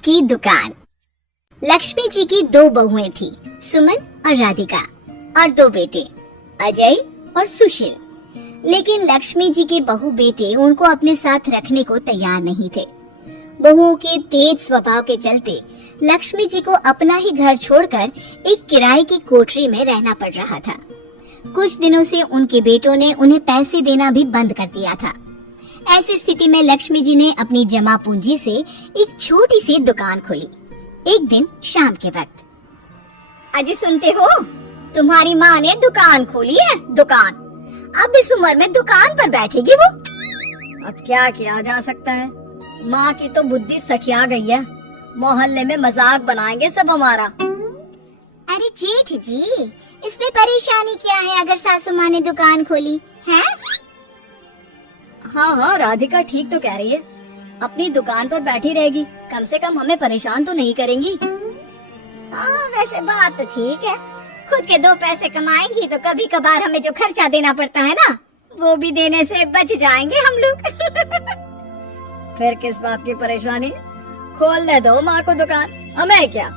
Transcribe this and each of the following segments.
की दुकान। लक्ष्मी जी की दो बहुएं थी, सुमन और राधिका, और दो बेटे, अजय और सुशील। लेकिन लक्ष्मी जी के बहू बेटे उनको अपने साथ रखने को तैयार नहीं थे। बहुओं के तेज स्वभाव के चलते लक्ष्मी जी को अपना ही घर छोड़कर एक किराए की कोठरी में रहना पड़ रहा था। कुछ दिनों से उनके बेटों ने उन्हें पैसे देना भी बंद कर दिया था। ऐसी स्थिति में लक्ष्मी जी ने अपनी जमा पूंजी से एक छोटी सी दुकान खोली। एक दिन शाम के वक्त, अजय सुनते हो, तुम्हारी माँ ने दुकान खोली है। दुकान अब इस उम्र में दुकान पर बैठेगी वो। अब क्या किया जा सकता है, माँ की तो बुद्धि सठिया गई है। मोहल्ले में मजाक बनाएंगे सब हमारा। अरे जेठ जी, इसमें परेशानी क्या है अगर सासू माँ ने दुकान खोली है? हाँ, राधिका ठीक तो कह रही है। अपनी दुकान पर बैठी रहेगी, कम से कम हमें परेशान तो नहीं करेंगी। वैसे बात तो ठीक है। खुद के दो पैसे कमाएंगी तो कभी कभार हमें जो खर्चा देना पड़ता है ना, वो भी देने से बच जाएंगे हम लोग। फिर किस बात की परेशानी, खोलने दो माँ को दुकान, हमें क्या।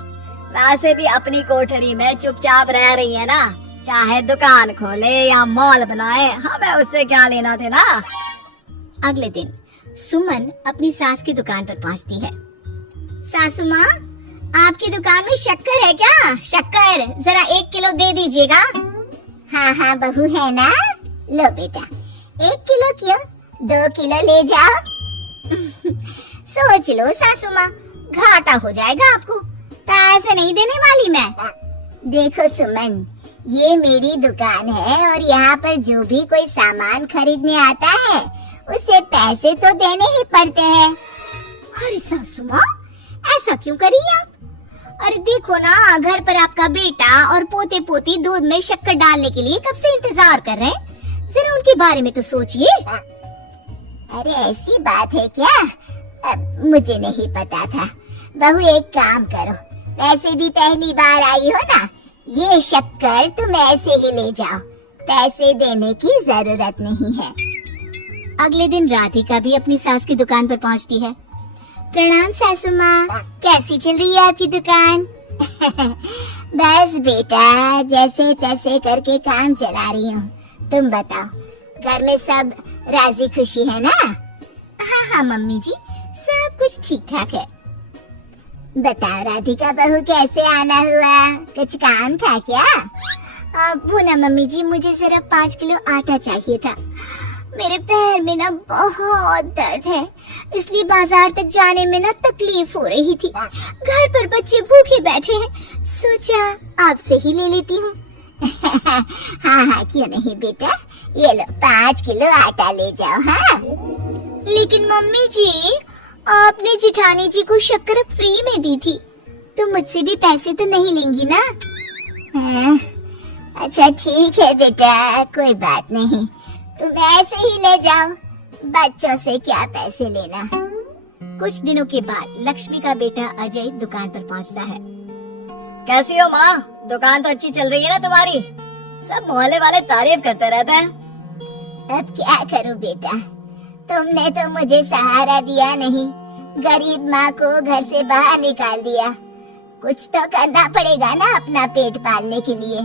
वैसे भी अपनी कोठरी में चुपचाप रह रही है ना, चाहे दुकान खोले या मॉल बनाए, हमें उससे क्या लेना देना। अगले दिन सुमन अपनी सास की दुकान पर पहुंचती है। सासू माँ, आपकी दुकान में शक्कर है क्या? शक्कर जरा 1 किलो दे दीजिएगा। हाँ बहू है ना, लो बेटा 1 किलो क्यों, 2 किलो ले जाओ। सोच लो सासू माँ, घाटा हो जाएगा आपको, पैसे नहीं देने वाली मैं। देखो सुमन, ये मेरी दुकान है और यहाँ पर जो भी कोई सामान खरीदने आता है उसे पैसे तो देने ही पड़ते हैं। अरे सासू माँ, ऐसा क्यों करी आप? अरे देखो ना, घर पर आपका बेटा और पोते पोती दूध में शक्कर डालने के लिए कब से इंतजार कर रहे हैं। जरा उनके बारे में तो सोचिए। अरे ऐसी बात है क्या? मुझे नहीं पता था। बहू एक काम करो, वैसे भी पहली बार आई हो ना, ये शक्कर तुम ऐसे ही ले जाओ, पैसे देने की जरूरत नहीं है। अगले दिन राधिका भी अपनी सास की दुकान पर पहुंचती है। प्रणाम सासू माँ, कैसी चल रही है आपकी दुकान? बस बेटा, जैसे तैसे करके काम चला रही हूँ। तुम बताओ, घर में सब राजी खुशी है ना? हाँ मम्मी जी, सब कुछ ठीक ठाक है। बताओ राधिका बहू, कैसे आना हुआ? कुछ काम था क्या? वो ना मम्मी जी, मुझे जरा 5 किलो आटा चाहिए था। मेरे पैर में ना बहुत दर्द है, इसलिए बाजार तक जाने में ना तकलीफ हो रही थी। घर पर बच्चे भूखे बैठे हैं, सोचा आपसे ही ले लेती हूँ। हाँ क्यों नहीं बेटा, ये लो 5 किलो आटा ले जाओ। हाँ लेकिन मम्मी जी, आपने जिठानी जी को शक्कर फ्री में दी थी, तो मुझसे भी पैसे तो नहीं लेंगी ना? हाँ, अच्छा ठीक है बेटा, कोई बात नहीं, तुम ऐसे ही ले जाओ, बच्चों से क्या पैसे लेना। कुछ दिनों के बाद लक्ष्मी का बेटा अजय दुकान पर पहुंचता है। कैसी हो माँ, दुकान तो अच्छी चल रही है ना तुम्हारी? सब मोहल्ले वाले तारीफ करते रहते हैं। अब क्या करूं बेटा, तुमने तो मुझे सहारा दिया नहीं, गरीब माँ को घर से बाहर निकाल दिया। कुछ तो करना पड़ेगा ना अपना पेट पालने के लिए।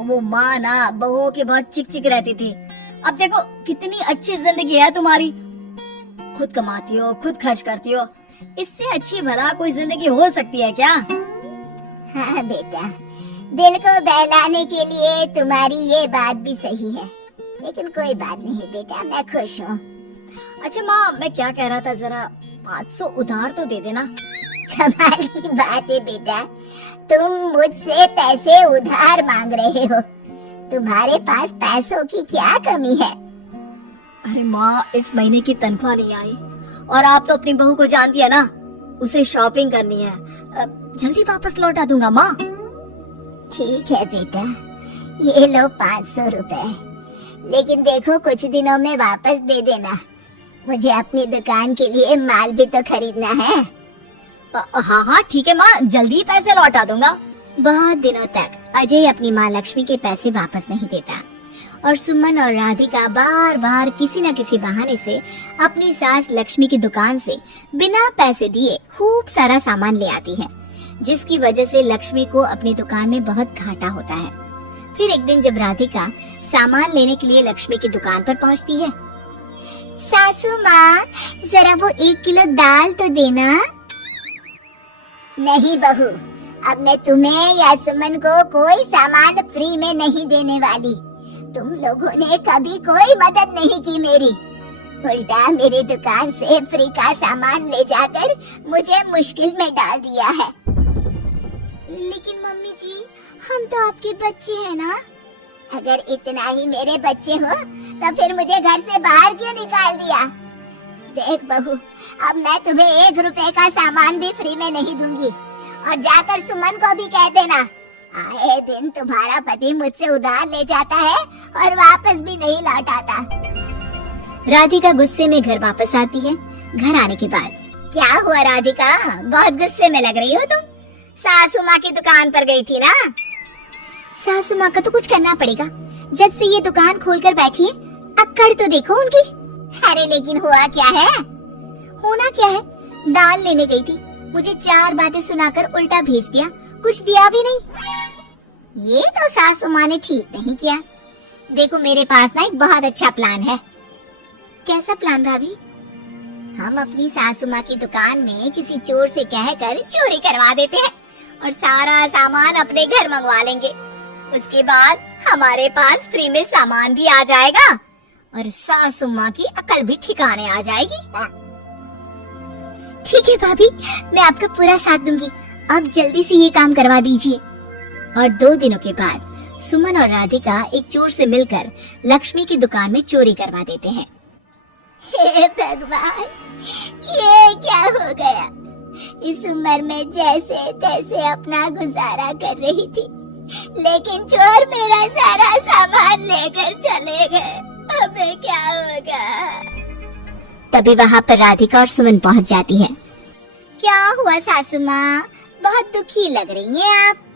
वो माँ ना बहुओं की बहुत चिक चिक रहती थी। अब देखो कितनी अच्छी जिंदगी है तुम्हारी, खुद कमाती हो, खुद खर्च करती हो, इससे अच्छी भला कोई जिंदगी हो सकती है क्या? हाँ बेटा, दिल को बहलाने के लिए तुम्हारी ये बात भी सही है, लेकिन कोई बात नहीं बेटा, मैं खुश हूँ। अच्छा माँ, मैं क्या कह रहा था, जरा 500 उधार तो दे देना। कमाल की बात है बेटा, तुम मुझसे पैसे उधार मांग रहे हो, तुम्हारे पास पैसों की क्या कमी है? अरे माँ, इस महीने की तनख्वाह नहीं आई और आप तो अपनी बहू को जानती है ना, उसे शॉपिंग करनी है, जल्दी वापस लौटा दूंगा माँ। ठीक है बेटा, ये लो 500 रुपए, लेकिन देखो कुछ दिनों में वापस दे देना, मुझे अपनी दुकान के लिए माल भी तो खरीदना है। हाँ ठीक है माँ, जल्दी पैसे लौटा दूंगा। बहुत दिनों तक अजय अपनी माँ लक्ष्मी के पैसे वापस नहीं देता और सुमन और राधिका बार बार किसी न किसी बहाने से अपनी सास लक्ष्मी की दुकान से बिना पैसे दिए खूब सारा सामान ले आती है, जिसकी वजह से लक्ष्मी को अपनी दुकान में बहुत घाटा होता है। फिर एक दिन जब राधिका सामान लेने के लिए लक्ष्मी की दुकान पर पहुंचती है, सासू माँ जरा वो 1 किलो दाल तो देना। नहीं बहू, अब मैं तुम्हें या सुमन को कोई सामान फ्री में नहीं देने वाली। तुम लोगों ने कभी कोई मदद नहीं की मेरी, उल्टा मेरी दुकान से फ्री का सामान ले जाकर मुझे मुश्किल में डाल दिया है। लेकिन मम्मी जी, हम तो आपके बच्चे हैं ना। अगर इतना ही मेरे बच्चे हो तो फिर मुझे घर से बाहर क्यों निकाल दिया? देख बहू, अब मैं तुम्हें 1 रुपए का सामान भी फ्री में नहीं दूंगी, और जाकर सुमन को भी कह देना, आए दिन तुम्हारा पति मुझसे उधार ले जाता है और वापस भी नहीं लौट आता। राधिका गुस्से में घर वापस आती है। घर आने के बाद, क्या हुआ राधिका, बहुत गुस्से में लग रही हो तुम? सासू माँ की दुकान पर गई थी ना? सासू माँ का तो कुछ करना पड़ेगा, जब से ये दुकान खोलकर बैठी है, अक्कड़ तो देखो उनकी। अरे लेकिन हुआ क्या है? होना क्या है, दाल लेने गई थी, मुझे 4 बातें सुनाकर उल्टा भेज दिया, कुछ दिया भी नहीं। ये तो सासू माँ ने ठीक नहीं किया। देखो मेरे पास ना एक बहुत अच्छा प्लान है। कैसा प्लान भाभी? हम अपनी सासू माँ की दुकान में किसी चोर से कहकर चोरी करवा देते हैं और सारा सामान अपने घर मंगवा लेंगे। उसके बाद हमारे पास फ्री में सामान भी आ जाएगा और सासू माँ की अकल भी ठिकाने आ जाएगी। ठीक है भाभी, मैं आपका पूरा साथ दूंगी। अब जल्दी से ये काम करवा दीजिए। और 2 दिनों के बाद सुमन और राधिका एक चोर से मिलकर लक्ष्मी की दुकान में चोरी करवा देते हैं। हे भगवान, ये क्या हो गया? इस उम्र में जैसे तैसे अपना गुजारा कर रही थी, लेकिन चोर मेरा सारा सामान लेकर चले गए। अबे क्या होगा? तभी वहाँ पर राधिका और सुमन पहुँच जाती है। क्या हुआ सासू माँ, बहुत दुखी लग रही हैं आप।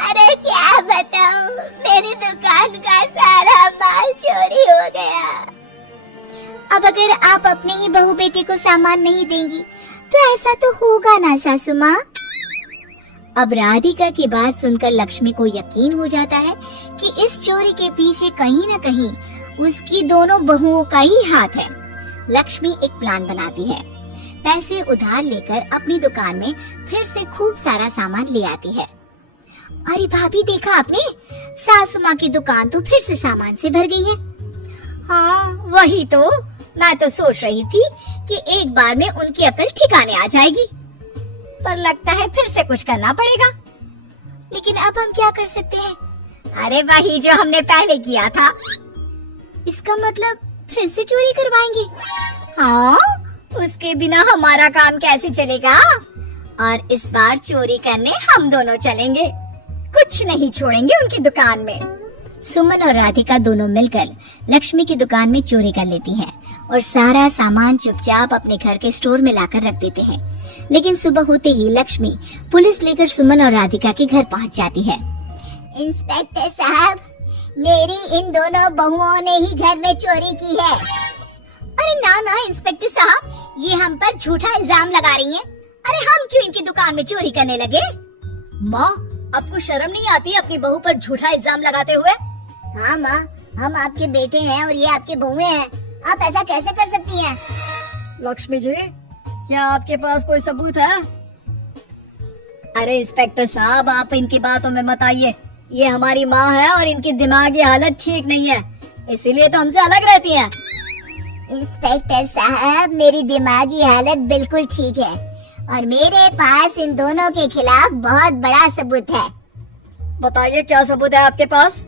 अरे क्या बताऊं, मेरी दुकान का सारा माल चोरी हो गया। अब अगर आप अपने ही बहू बेटे को सामान नहीं देंगी तो ऐसा तो होगा ना सासू माँ। अब राधिका की बात सुनकर लक्ष्मी को यकीन हो जाता है कि इस चोरी के पीछे कहीं न कहीं उसकी दोनों बहुओं का ही हाथ है। लक्ष्मी एक प्लान बनाती है, पैसे उधार लेकर अपनी दुकान में फिर से खूब सारा सामान ले आती है। अरे भाभी, देखा आपने, सासू माँ की दुकान तो फिर से सामान से भर गई है। हाँ वही तो, मैं तो सोच रही थी कि एक बार में उनकी अकल ठिकाने आ जाएगी, पर लगता है फिर से कुछ करना पड़ेगा। लेकिन अब हम क्या कर सकते हैं? अरे वही जो हमने पहले किया था। इसका मतलब फिर से चोरी करवाएंगे? हाँ, उसके बिना हमारा काम कैसे चलेगा? और इस बार चोरी करने हम दोनों चलेंगे, कुछ नहीं छोड़ेंगे उनकी दुकान में। सुमन और राधिका दोनों मिलकर लक्ष्मी की दुकान में चोरी कर लेती हैं और सारा सामान चुपचाप अपने घर के स्टोर में लाकर रख देते हैं। लेकिन सुबह होते ही लक्ष्मी पुलिस लेकर सुमन और राधिका के घर पहुंच जाती है। इंस्पेक्टर साहब, मेरी इन दोनों बहुओं ने ही घर में चोरी की है। अरे ना ना इंस्पेक्टर साहब, ये हम पर झूठा इल्जाम लगा रही हैं। अरे हम क्यों इनकी दुकान में चोरी करने लगे? माँ, आपको शर्म नहीं आती अपनी बहू पर झूठा इल्जाम लगाते हुए? हाँ माँ, हम आपके बेटे हैं और ये आपके बहुएं हैं, आप ऐसा कैसे कर सकती हैं? लक्ष्मी जी, क्या आपके पास कोई सबूत है? अरे इंस्पेक्टर साहब, आप इनकी बातों में मत आइए। ये हमारी माँ है और इनकी दिमागी हालत ठीक नहीं है, इसीलिए तो हमसे अलग रहती हैं। इंस्पेक्टर साहब, मेरी दिमागी हालत बिल्कुल ठीक है और मेरे पास इन दोनों के खिलाफ बहुत बड़ा सबूत है। बताइए क्या सबूत है आपके पास?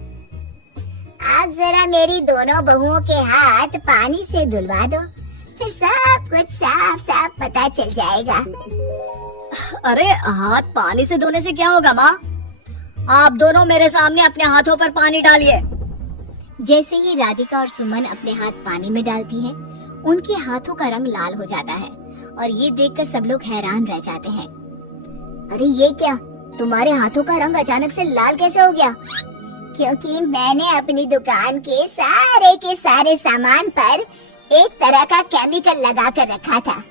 आप जरा मेरी दोनों बहुओं के हाथ पानी से धुलवा दो, फिर सब कुछ साफ साफ पता चल जाएगा। अरे हाथ पानी से धोने से क्या होगा माँ? आप दोनों मेरे सामने अपने हाथों पर पानी डालिए। जैसे ही राधिका और सुमन अपने हाथ पानी में डालती है, उनके हाथों का रंग लाल हो जाता है और ये देखकर सब लोग हैरान रह जाते हैं। अरे ये क्या, तुम्हारे हाथों का रंग अचानक से लाल कैसे हो गया? क्योंकि मैंने अपनी दुकान के सारे सामान पर एक तरह का केमिकल लगा कर रखा था।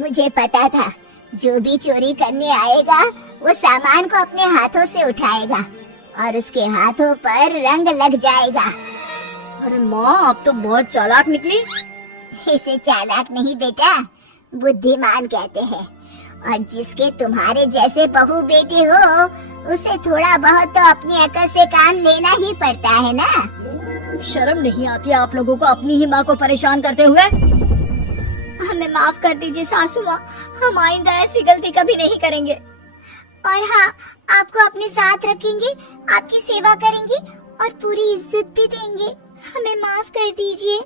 मुझे पता था जो भी चोरी करने आएगा वो सामान को अपने हाथों से उठाएगा और उसके हाथों पर रंग लग जाएगा। अरे माँ, आप तो बहुत चालाक निकली। इसे चालाक नहीं बेटा, बुद्धिमान कहते हैं। और जिसके तुम्हारे जैसे बहू बेटे हो उसे थोड़ा बहुत तो अपनी अकल से काम लेना ही पड़ता है ना। शर्म नहीं आती आप लोगों को अपनी ही माँ को परेशान करते हुए? हमें माफ कर दीजिए सासू माँ, हम आइंदा ऐसी गलती कभी नहीं करेंगे। और हाँ, आपको अपने साथ रखेंगे, आपकी सेवा करेंगे और पूरी इज्जत भी देंगे। हमें माफ कर दीजिए।